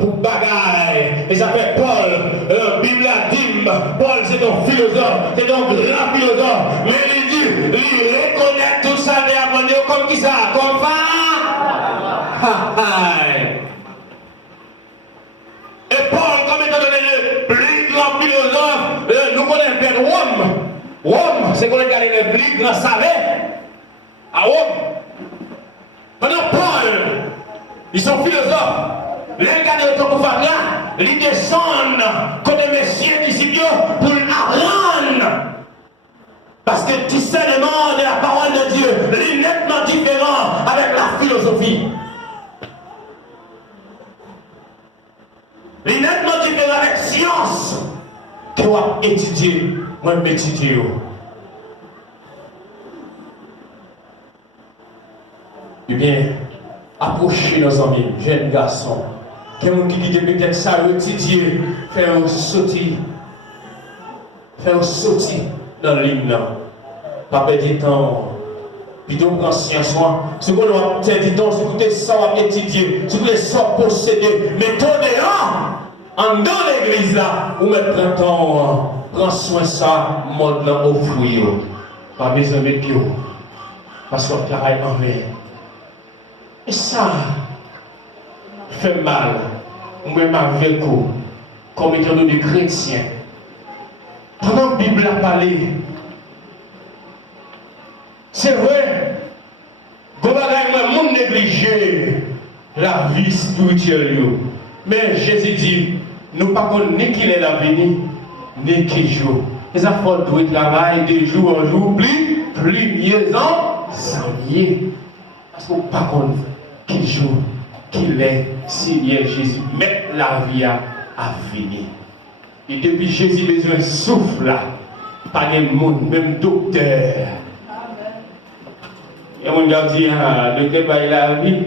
pour bagaille. Et ça fait Paul, Bible a dit, Paul c'est un philosophe, c'est un grand philosophe. Mais il dit, il reconnaît tout ça et abandonne comme qui ça, comme ça. Et Paul, comme étant donné le plus grand philosophe, nous connaissons bien Rome. Rome, c'est qu'on a gagné le plus grand savant à Rome. Pendant Paul, ils sont philosophes. Les gars de ton là, ils descendent côté messieurs disciples pour apprendre. Parce que le discernement de la parole de Dieu est nettement différent avec la philosophie. Il est nettement différent avec la science que vous étudiez, moi je m'étudie. Eh bien, approchez nos amis, jeunes garçons, quelqu'un qui dit peut-être ça, étudier, faire sauter dans l'hymne. Pas perdre du temps. Plutôt prendre science, ce qu'on a dit, temps, si vous êtes ça, étudier, si vous êtes ça, posséder, mettez en dans l'église là, ou mettre un temps, prends soin de ça, monde là au fruit. Pas besoin de pied. Parce qu'on travaille en rien. Et ça fait mal. Moi-même avec vous, comme étant des chrétiens. Pendant la Bible a parlé, c'est vrai, vous avez monde négligé la vie spirituelle. Mais Jésus dit, nous ne savons pas ni qu'il est l'avenir, ni qui joue. Et ça faut doit travailler de jour en jour, plus mieux en janvier. Parce qu'on ne sait pas qui joue, qu'il est, Seigneur Jésus. Mais la vie a fini. Et depuis Jésus besoin de souffle là, pas de monde, même docteur. Et on dit, docteur, bah, il a vie.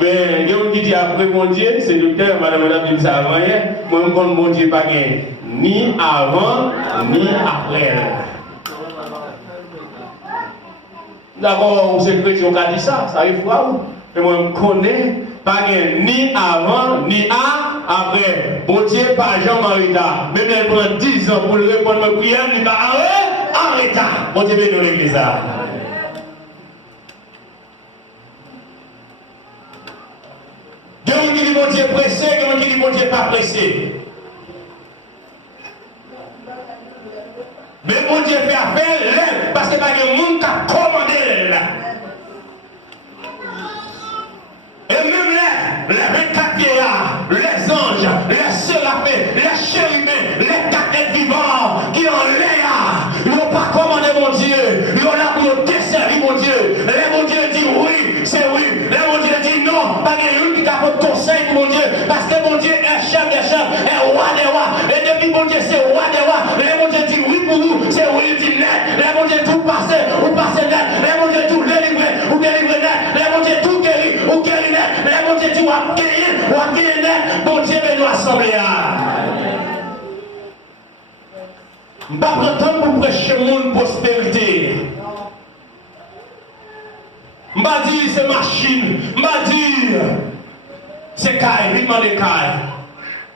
Mais il y a un qui dit après mon Dieu, c'est docteur, madame dit ça avant hier. Moi, je compte mon Dieu pas gagné. Ni avant, ni après. D'abord, on sait que on a dit ça, ça arrive pas où. Et moi, je connais pas gagné ni avant, ni après. Mon Dieu, pas Jean Marita. Même elle prend 10 ans pour le répondre à ma prière, il va arrêter. Mon Dieu, bénis l'église. Quelqu'un qui dit mon Dieu pressé, quelqu'un qui dit mon Dieu pas pressé. Mais mon Dieu fait appel parce que pas de monde qui a commandé. Et même les 24 vieillards, les anges, les séraphins, les chérubins, les 4 êtres vivants qui ont l'air, ils n'ont pas commandé mon Dieu. Ils ont là pour desservir mon Dieu. Et mon Dieu dit oui, c'est oui. Et mon Dieu dit non, pas de qui a fait conseil pour mon Dieu. Parce que mon Dieu est chef des chefs, est roi des rois. Et depuis mon Dieu c'est roi des rois. Et mon Dieu dit oui pour vous, c'est oui, il dit net. Et mon Dieu tout passer, ou passer net. Et mon Dieu tout délivrer, ou délivrer net. Et mon Dieu tout guérir, ou guérir net. Et mon Dieu dit ou à guérir net. Mon Dieu veut nous assembler. Je ne vais pas prendre pour prêcher mon prospérité. Je ne vais pas dire c'est machine. Je ne vais pas dire c'est caille, vivement les cailles.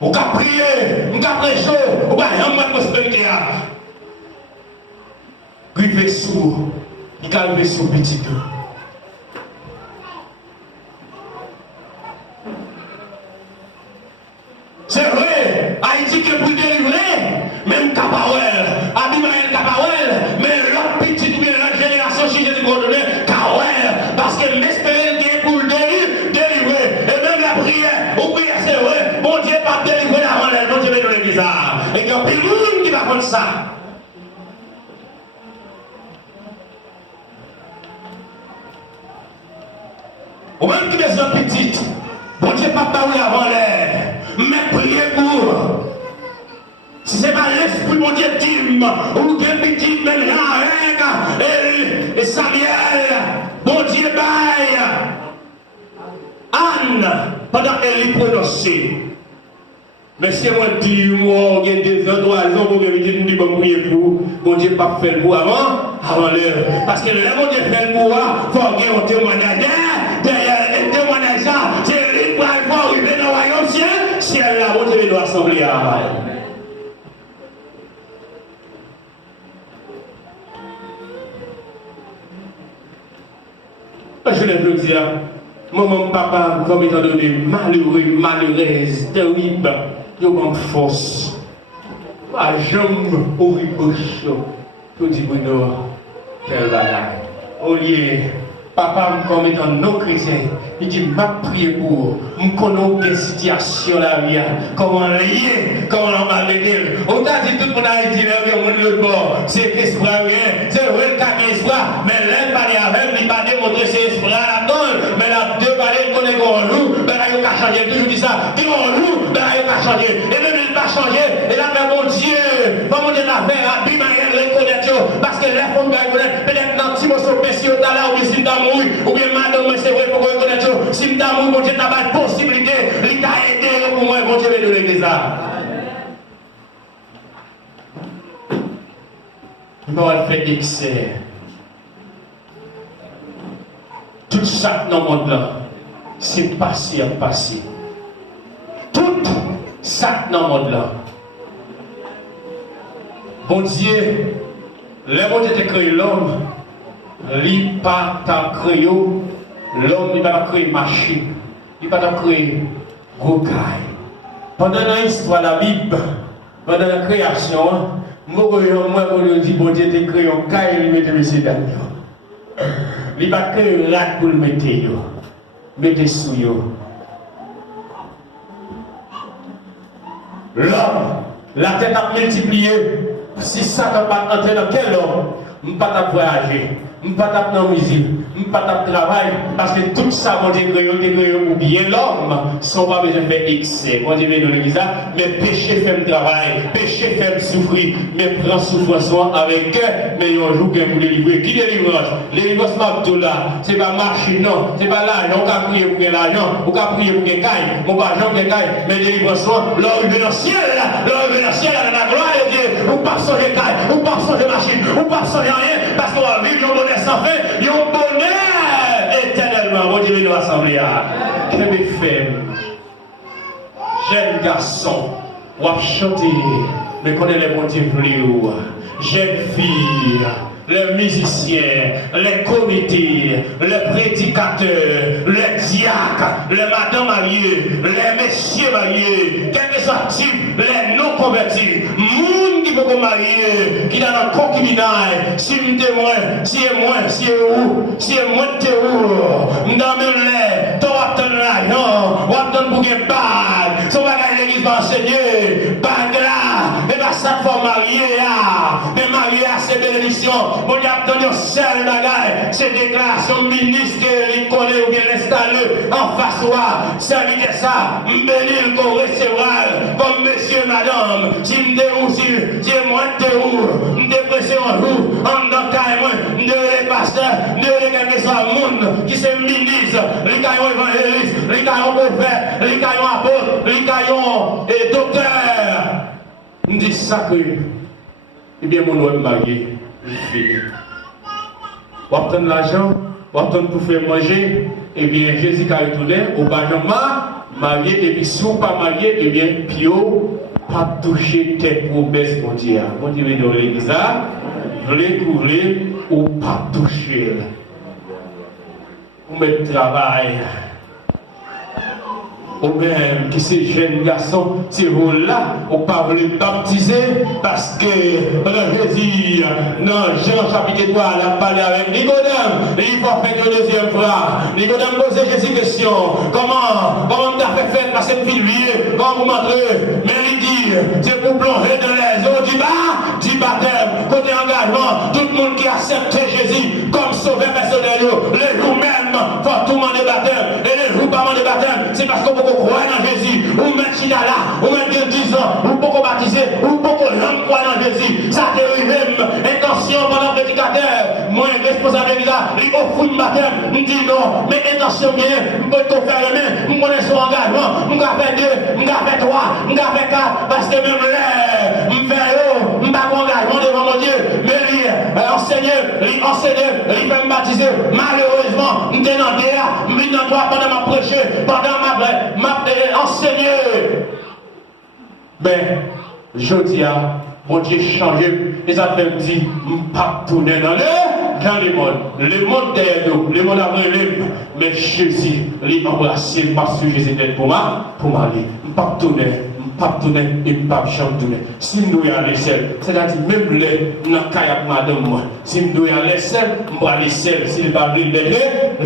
Vous pouvez prier, vous pouvez prêcher, vous pouvez rien de prospérité. Griffez sous, il calme sous petit peu. C'est vrai, Haïti qui est pour délivrer, même Caparel, Abimael Caparel, mais l'autre petit ou la génération si Jésus m'a donné, Caparel, parce que l'espérance qui est pour délivrer, et même la prière, vous priez c'est vrai, mon Dieu pas délivrer avant l'air, mon Dieu va donner bizarre. Et il y a plus de monde qui va faire ça. Ou même qui besoin petite, bon Dieu pas parler avant l'air. Mais priez pour. Si ce n'est pas l'esprit, mon Dieu, Tim, ou bien petit, mais et Samuel, bon Dieu, baille. Anne, pendant qu'elle est prononcée. Mais si moi dis, moi, il y a des endroits, pour que je dis, bon, prier pour, mon Dieu, pas faire pour avant l'heure. Parce que le mon Dieu fait pour, il faut qu'il y ait un témoignage. Derrière le témoignage, c'est lui qui va arriver dans le royaume ciel. bon Dieu nous assembler à je l'ai dit, maman, papa, comme étant donné, malheureux, malheureuse, terrible, je manque force. Ma jambe horrible, je dis, Bruno, quel bagaille. Au lieu, papa, comme étant non chrétien, il dit, m'a prié pour, me connaître des situations la vie, comment lier, comment on va l'aider. Autant dit tout le monde a dit, le bord, c'est espoir, c'est vrai le cas d'espoir, mais l'un parler avec, il va démontrer ses espoirs là-dedans, mais là, deux parler, il connaît qu'on loue, mais là, il va changer, toujours dit ça, il va loue, mais là, il va changer, et même il va changer, et là, mais mon Dieu, mon Dieu, la faire, abîme, il reconnaît, parce que les femmes vont reconnaître, peut-être dans petit morceau, si on t'a là, ou bien si t'as mouru, ou bien madame, c'est vrai, pour reconnaître, si t'as mouru, mon Dieu, t'as pas de possibilité, il t'a aidé pour moi, mon Dieu, de l'église. Nous allons faire excès. Tout ça dans le monde là, c'est passé à passer. Tout ça dans le monde là. Bon Dieu, le monde a créé l'homme, il n'a pas créé l'homme, il n'a pas créé machine, il n'a pas créé gogaille. Pendant l'histoire de la Bible, pendant la création, moi, je dis, bon Dieu, tu créé un caille et il met le dedans. Il n'a pas créé un lac pour le mettre. Mettez sous yo. L'homme, la tête a multiplié. Si ça n'a pas entré dans quel homme, je ne peux pas voyager, je ne peux pas dans la musique, je ne peux pas travailler, parce que tout ça, mon Dieu, pour bien l'homme, sans pas besoin de faire excès. Mon Dieu, dans l'église, mais péché fait le travail, péché fait le souffrir, mais prends souffrance avec eux, mais il y a un jour qui vous délivrer. Qui délivrance? Délivrance, là, c'est pas machine, non, c'est pas l'argent, on peut prier pour gagner l'argent, on peut prier pour gagner caille, on peut pas gagner caille, mais délivrance, là, il vient dans le ciel, là, il vient dans le ciel, dans la gloire de Dieu, on peut pas changer caille, on peut pas changer machine, on peut pas changer rien, parce qu'on va vivre un bonheur sans fin, un bonheur éternellement. Mon Dieu, nous rassembler à que mes femmes, jeunes garçons, ou à chanter, mais connaît les bons Dieu plus, jeunes filles, les musiciens, les comités, les prédicateurs, les diacres, les madames mariées, les messieurs mariés, quel que soit type, les non convertis, monde qui peut marier, qui dans la concubinage, si me témoin, si est moi, si est où, si est moi de où, dans mes lait, tu vas obtenir l'argent, tu vas obtenir pour une bague, son bagage l'église va enseigner, bague là, et bien ça faut marier là, mais marier à ces bénédictions. Bon, il y a donné un seul bagage, c'est déclaration ministre qui connaît ou bien l'installer en face de moi. Ça veut dire ça, m'bénir qu'on recevra, comme monsieur, madame, si m'déroule, si moi m'déroule, m'dépressé en jour, en dans carrément, m'déroule les pasteurs, m'déroule quelque soit monde qui se ministre, les caillons évangélistes, les caillons prophètes, les caillons apôtres, les caillons docteurs. M'dit ça que, eh bien, mon nom est marié. Vous obtenez l'argent, vous obtenez pour faire manger, et bien Jésus a retourné au Benjamin, marié, et puis si vous pas marié, et bien Pio, pas toucher tes promesses, mon Dieu. Mon Dieu, dans l'église, vous les couvrez ou pas toucher. Vous mettez travail. Ou même que ces jeunes garçons, ces rôles-là, on pas voulu baptiser parce que Jésus, dans Jean chapitre 3, il a parlé avec Nicodème, il faut faire une deuxième fois. Nicodème posait Jésus question, comment tu as fait dans cette ville vieille, comment vous montrez, mais il dit, c'est pour plonger dans les eaux du baptême, côté engagement, tout le monde qui accepte Jésus comme sauveur personnel, les jours même, pour tout le monde de baptême, et les jours pas de baptême, c'est parce qu'on peut croire dans Jésus, ou mettre Chida là, ou mettre 10 ans, ou pour baptiser, ou pour l'homme croire dans Jésus. Ça te même intention pendant le prédicateur. Moi, responsable de ça, il offre une baptême, il dit non, mais intention bien, je peux te faire le même, je connais son engagement, je vais faire 2, je vais faire 3, je vais faire 4, parce que même là, je vais faire haut, je vais pas engagement devant mon Dieu, mais lui, enseigner, il fait me baptiser. Malheureusement, je suis dans le délai, je suis dans le droit pendant ma prêcher, pendant ma enseigner. Mais, je dis à mon Dieu changé, et ça fait dire, pas tourner dans les mondes. Le monde derrière nous, le monde après lui, mais Jésus, il embrassé parce que Jésus est pour moi, pas tourner. Pas tourner et pas jamais tourner. Si nous y allons seuls, c'est-à-dire même les dans kayak madame moi. Si nous y allons seuls, nous allons seuls. S'il va libérer,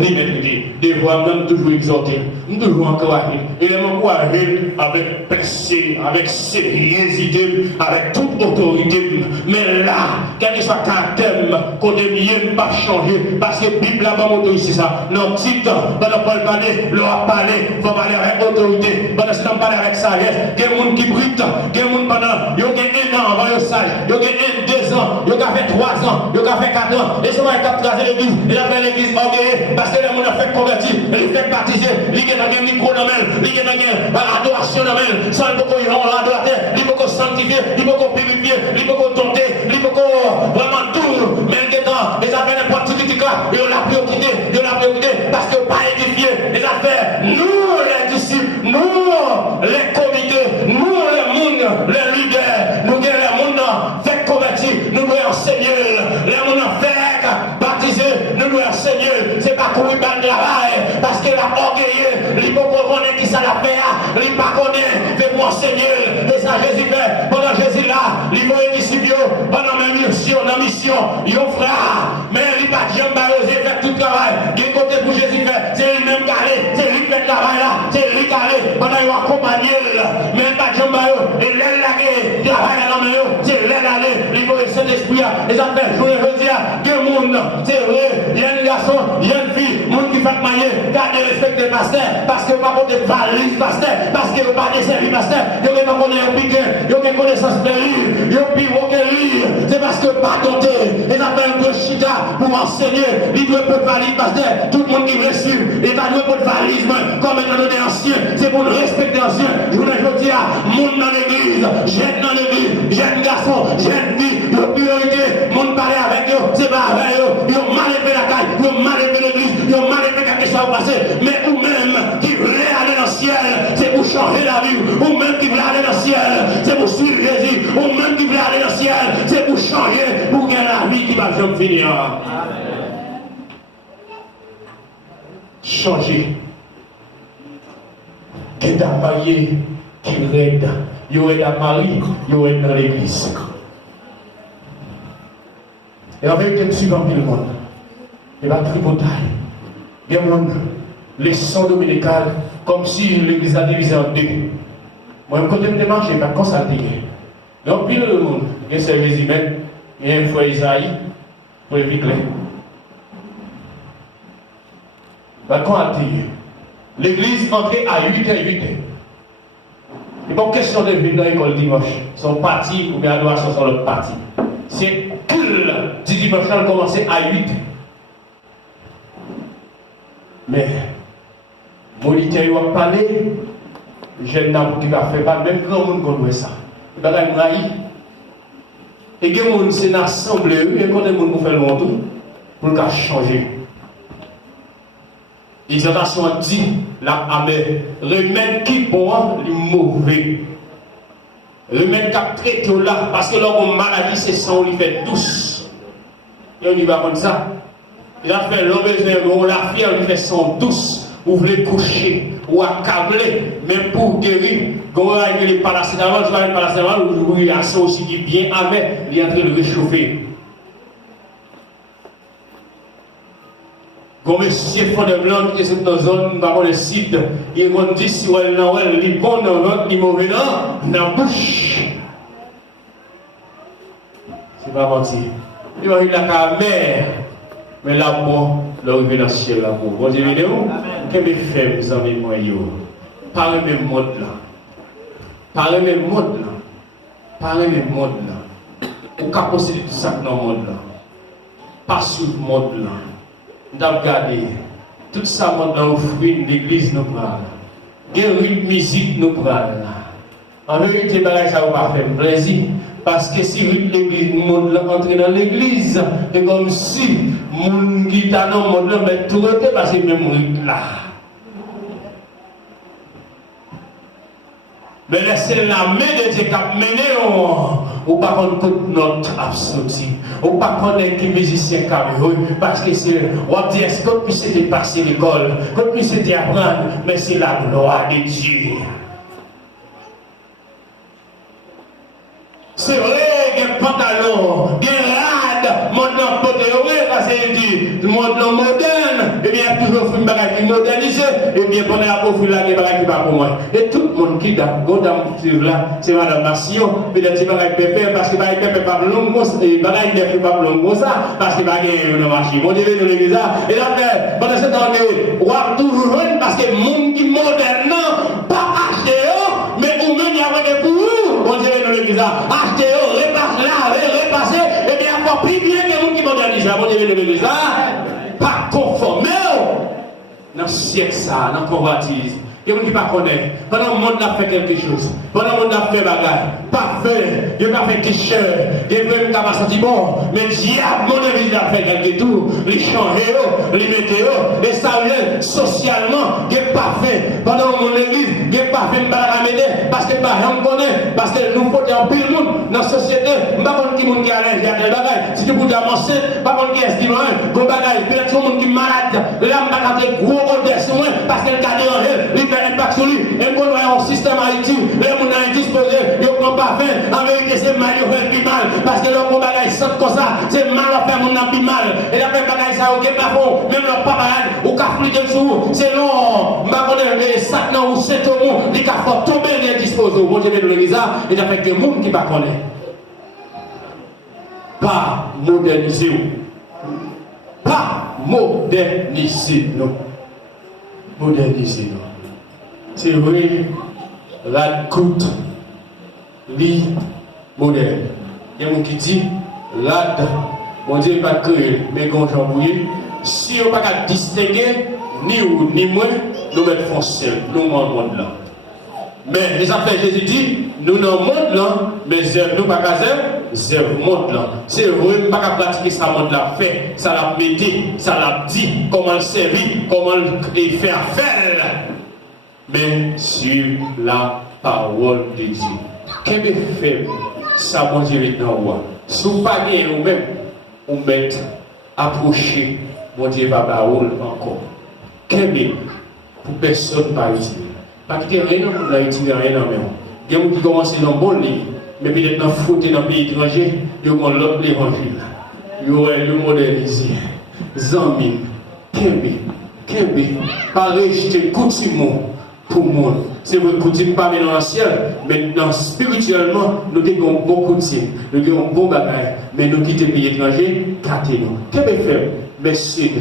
devoir nous toujours exhorter, nous toujours encourager. Et les encourager avec percée, avec sérieuxité, avec toute autorité. Mais là, quel que soit caractère, côté mieux pas changer, parce que la Bible a pas montré ici ça. Dans le titre, pendant Paul parler, leur parler, il faut parler avec autorité. Pendant ce temps, parler avec sagesse. Gens qui brûlent, des gens pendant, ils ont 1 an avant le sage, ils ont 2 ans, ils ont fait 3 ans, ils ont fait 4 ans, et souvent ils ont tracé l'église, ils ont fait l'église orgueilleuse, parce que les gens ont fait convertir, ils ont fait baptiser, ils ont fait micro dans le ils ont fait adoration dans le sans beaucoup y rendre l'adorateur, ils ont sanctifier, ils ont purifier, ils ont dompter, ils ont vraiment tout, mais ils ont fait n'importe qui critique là, ils ont la préoccupé, parce qu'ils n'ont pas édifié, ils ont fait, nous les disciples, nous les comités, nous les monde, les leaders, nous les monde fait convertir, nous devons enseigner, les monde fait baptiser, nous devons enseigner, c'est pas courir dans le travail, parce que la orgueilleux, il faut qu'on connaisse qui ça l'a fait, il pas connaît, fait pour enseigner, et ça Jésus fait, pendant Jésus là, il faut les disciples, pendant ma mission, ils ont frère, mais il pas jamais osé faire tout le travail, qui côté pour Jésus fait, c'est lui-même calé, c'est lui qui fait le travail là, c'est lui calé, pendant il va accompagner, mais pas jamais et l'aile là qui travaille dans la main, c'est l'aile aller, il faut essayer d'esprit, et ça fait, je veux dire, que le monde, c'est vrai, il y a un garçon, il y a une fille, le monde qui fait mailler, garder respect le pasteur, parce que pas de valise pasteur, parce que pas de service pasteur, il n'y a pas de piquer, il y a connaissance de lire, il y a plus lire, c'est parce que pas doté, et ça fait un peu chita pour enseigner, il doit pas valise pasteur, tout le monde qui veut suivre, et pas de valise, comme étant donné ancien, c'est pour respecter ancien, je vous dis à monde dans l'église, jeune garçon, jeune fille, de priorité, monde parler avec eux, c'est pas avec eux, ils ont mal élevé la caille, ils ont mal élevé l'église, ils ont mal élevé quelque chose au passé, mais vous-même qui voulez aller dans le ciel, c'est pour changer la vie, vous-même qui voulez aller dans le ciel, c'est pour suivre Jésus, vous-même qui voulez aller dans le ciel, c'est pour changer, pour gagner la vie qui va jamais finir. Changer. Qui t'a marié, qui raide, il y aurait la Marie, il y aurait dans l'église. Et en vérité, je suis dans le monde. Il va tripoter. Il y a les sons dominicales, comme si l'église a divisé en deux. Moi, quand je marche, je ne vais pas constater. Donc, pile le monde, il y a un service humain, il y a un frère Isaïe, pour éviter. Quand l'église entrait à 8h. Il n'est pas question de venir dans l'école dimanche. Son parti ou bien l'adoration sur l'autre parti. C'est que le dimanche a commencé à 8h. Mais, mon littéraire va parler, jeune homme qui va faire pas, même grand monde connaît ça. Il va être raï. Et que mon c'est l'assemblée, et quand les gens vont faire le monde, pour le changer. L'exhortation dit, la amère, remède qui bon, le mauvais. Remède qui traite là, parce que leur maladie, c'est ça, on lui fait douce. Et on y va comme ça. Il a fait l'homme besoin, la fille, on lui fait son douce. Vous voulez coucher, ou accabler, mais pour guérir, quand on a les paracétamol, je vais aller paracétamol, ou il y a ça aussi qui est bien amer, il est en train de réchauffer. Comme si fond de blanc qui est dans la zone, dans le site, ils vont dire si elle est bon dans l'autre, il est mauvais dans la bouche. C'est pas menti. Il va dire la mère, mais l'amour, l'arrivée dans le ciel, l'amour. Vous avez vidéo? Qu'est-ce que fait, vous avez moi, parlez même mode là. Parlez même mode là. Parlez même mode là. Ou qu'à posséder tout ça dans le monde là. Pas sur le monde là. Nous avons regardé tout ça dans le fruit de l'église nous parle. Il y a une musique nous parle. En vérité, ça va pas faire plaisir. Parce que si l'église, le monde entre dans l'église, c'est comme si le monde qui est dans le monde, mais tout était passé même là. Mais laissez la main de Dieu qui a mené, ou pas prendre toute notre absoluti. Ou pas prendre les musiciens carrés, parce que c'est, on va dire, c'est comme si c'était passer l'école, comme si c'était apprendre, mais c'est la gloire de Dieu. C'est vrai, il y a un pantalon, il y a un rad, maintenant, pour te ouvrir, parce qu'il dit, le monde moderne, et bien, il y a toujours une bagaille qui modernisé, et bien, pendant la profil là, il y a une bagaille qui va pour moi. Et tout le monde qui a là, c'est Madame Massion, mais il y a des bagailles pépé, parce que les bagailles pépé pas long, et les bagailles ne font pas long comme ça, parce que les bagailles ne marchent pas. Mon Dieu, nous l'église là, et après, pendant cette année, on va toujours jeune, parce que le monde qui est moderne, pas acheté, mais ou même il y a des pour vous, mon Dieu, nous l'église là. Acheter, repasser, laver, repasser, et bien encore plus bien que vous qui modernisent. Mon Dieu, de l'église, pas conformer dans ce siècle, ça, dans la convoitise. Il y a des gens qui ne connaissent pas. Pendant le monde a fait quelque chose. Pendant le monde a fait bagarre. Pas fait. Il n'a pas fait t-shirt. Il n'a pas senti bon. Mais le diable, mon église a fait quelque chose. Les changer, les météos, les saluer socialement. Il n'a pas fait. Pendant mon église, il n'a pas fait une bagarre à mettre. Parce que par exemple, on connaît. Parce que nous faut en pile monde dans la société. Je ne sais pas qui est allergique à des bagages. Si tu peux dire avancer, pas contre qui est-ce qui va. Gros bagage. Peut-être que monde qui est malade. Là, je ne vais pas faire gros odeur sur moi. Parce que le cas dérangé. Un impact sur lui, et qu'on voit un système Haïti, les gens sont disposés, ils ne prennent pas faim, en vérité c'est mal, ils font plus mal, parce que leur bagage sent comme ça, c'est mal à faire, on a plus mal, et après bagage ça, ok, pas bon, même leur pas malade, ou qu'à fouiller dessous, c'est long, ma connaît les sacs ou c'est au monde, les cas faut tomber, les disposés, bon Dieu de l'église, et après que le monde qui ne connaît pas moderniser, pas moderniser, non, moderniser, non. C'est vrai, la coûte, lit, modèle. Il y a des gens qui disent, là, mon Dieu pas créé, mais quand j'en bouille, si on ne peut pas distinguer, ni ou ni moi, nous mettons foncier, nous dans le monde là. Mais les affaires, Jésus dit, nous dans le monde là, mais nous pas qu'à zéro monde là. C'est vrai, nous pas qu'à pratiquer ça, monde là fait, ça l'a médité, ça l'a dit, comment le servir, comment le faire faire. Mais sur la parole de Dieu. Qu'est-ce que fait ça, mon Dieu, maintenant? Si vous ne pas nous-mêmes, on met approcher, mon Dieu, va parole encore. Qu'est-ce que pour personne pas utile? Parce que rien n'a utilisé rien en même. Il y a des gens qui commencent dans le bon lit, mais peut-être dans le foot dans le pays étranger, ils ont l'autre évangile. Ils ont le modernisé. Zami, Kembe, pas rejeter coutume. Pour le monde. C'est vrai que coutume pas dans le ciel, mais spirituellement, nous avons bon coutume, nous avons bon bagage, mais nous quittons les pays étrangers, gâtez-nous. Qu'est-ce que fait? Messieurs,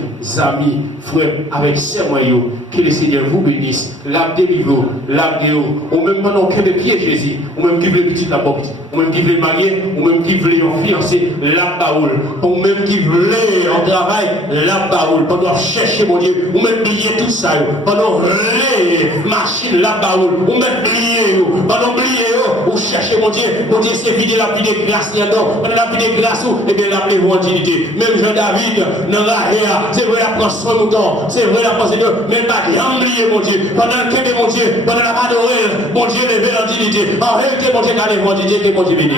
amis, frères, avec ces moyens, que le Seigneur vous bénisse, l'âme délivre, l'âme de haut, ou même pendant qu'un pied Jésus, ou même qui veut petit la porte, ou même qui veut marier, ou même qui veut en fiancé, l'âme baoul, ou même qui veut en travail, l'âme baoul, pendant chercher mon Dieu, ou même plier tout ça, pendant les machines, l'âme baoul, ou même plier, pendant plier, ou chercher mon Dieu, c'est vider la vie de grâce là-dedans, pendant la vie de grâce, et bien l'appelez-vous en dignité. Même Jean-David, dans c'est vrai la prendre son mouton, c'est vrai la pensée de, mais pas rien oublier mon Dieu, pendant le quai mon Dieu, pendant la adorer, mon Dieu levé en dignité, en réalité mon Dieu, allez mon Dieu, que mon Dieu béni.